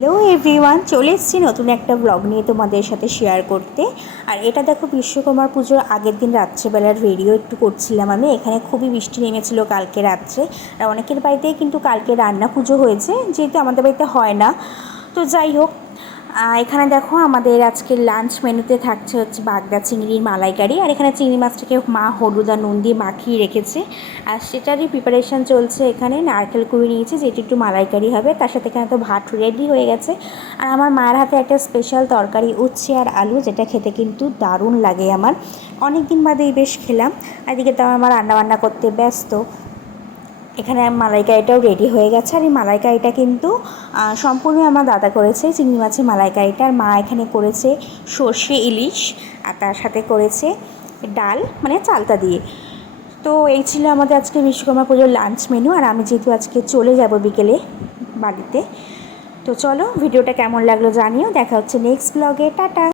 Hello everyone, চলে এসেছি নতুন একটা ব্লগ নিয়ে তোমাদের সাথে শেয়ার করতে। আর এটা দেখো, বিশ্বকর্মা পুজোর আগের দিন রাত্রেবেলার ভিডিও একটু করছিলাম আমি। এখানে খুবই বৃষ্টি নেমেছিল কালকে রাত্রে। আর অনেকের বাড়িতেই কিন্তু কালকে রান্না পুজো হয়েছে, যেহেতু আমাদের বাড়িতে হয় না। তো যাই হোক, এখানে দেখো আমাদের আজকে লাঞ্চ মেনুতে থাকছে হচ্ছে বাগদা চিংড়ির মালাইকারি। আর এখানে চিংড়ি মাছটাকে মা হলুদ আর নুন দিয়ে মাখিয়ে রেখেছে, আর সেটারই প্রিপারেশান চলছে। এখানে নারকেল কুড়ি নিয়েছি, যেটি একটু মালাইকারি হবে। তার সাথে এখানে তো ভাত রেডি হয়ে গেছে। আর আমার মায়ের হাতে একটা স্পেশাল তরকারি উচ্ছে আর আলু, যেটা খেতে কিন্তু দারুণ লাগে আমার। অনেক দিন বাদেই বেশ খেলাম। এদিকে তো আমার রান্নাবান্না করতে ব্যস্ত। এখানে মালাইকারিটাও রেডি হয়ে গেছে। আর এই মালাইকারিটা কিন্তু সম্পূর্ণ আমার দাদা করেছে, চিংড়ি মাছের মালাইকারিটা। আর মা এখানে করেছে সর্ষে ইলিশ, আর তার সাথে করেছে ডাল, মানে চালতা দিয়ে। তো এই ছিল আমাদের আজকে বিশ্বকর্মা পুজোর লাঞ্চ মেনু। আর আমি যেহেতু আজকে চলে যাব বিকেলে বাড়িতে, তো চলো ভিডিওটা কেমন লাগলো জানিও। দেখা হচ্ছে নেক্সট ব্লগে। টাটা।